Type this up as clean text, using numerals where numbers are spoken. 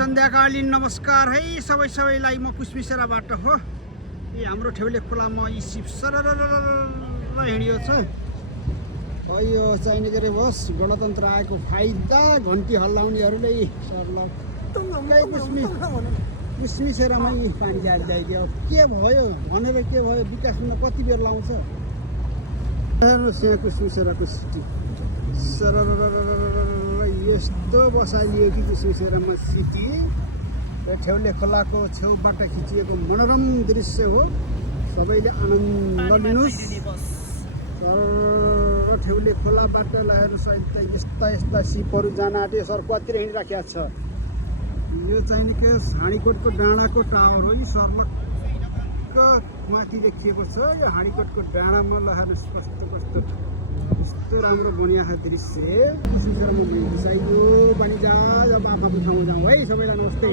सन्ध्याकालीन नमस्कार है सबैलाई म कुसमिसेराबाट हो। हाम्रो ठेउले खोलामा यी सिप सरर हिँडियो छ। यो चाहिने के अरे बस गणतन्त्र आएको फाइदा घन्टी हल्लाउनेहरूले कुसमिसेरामै पानी हालिदियो। के भयो भनेर के भयो विकास हुन कति बेर लाउँछ। हेर्नुहोस् यहाँ कुसमिसेराको सिटी सरर यस्तो बसालियो कि कुसमिसेरामा सिटी र ठेउले खोलाको छेउबाट खिचिएको मनोरम दृश्य हो। सबैले आनन्द लिनुहोस्। र ठेउले खोलाबाट लगाएर सहित यस्ता सिपहरू जान आँटे सर्कतिर हिँडिराखेको छ। यो चाहिँ के हाँडीकोटको डाँडाको टावर हो। यो सर्लक्क माथि देखिएको छ। यो हाँडीकोटको डाँडामा लगाएर कस्तो यस्तो राम्रो बनिएको दृश्य। कुसमिसेरामा बनिजा अब आफू ठाउँ जाउँ है। सबैलाई नमस्ते।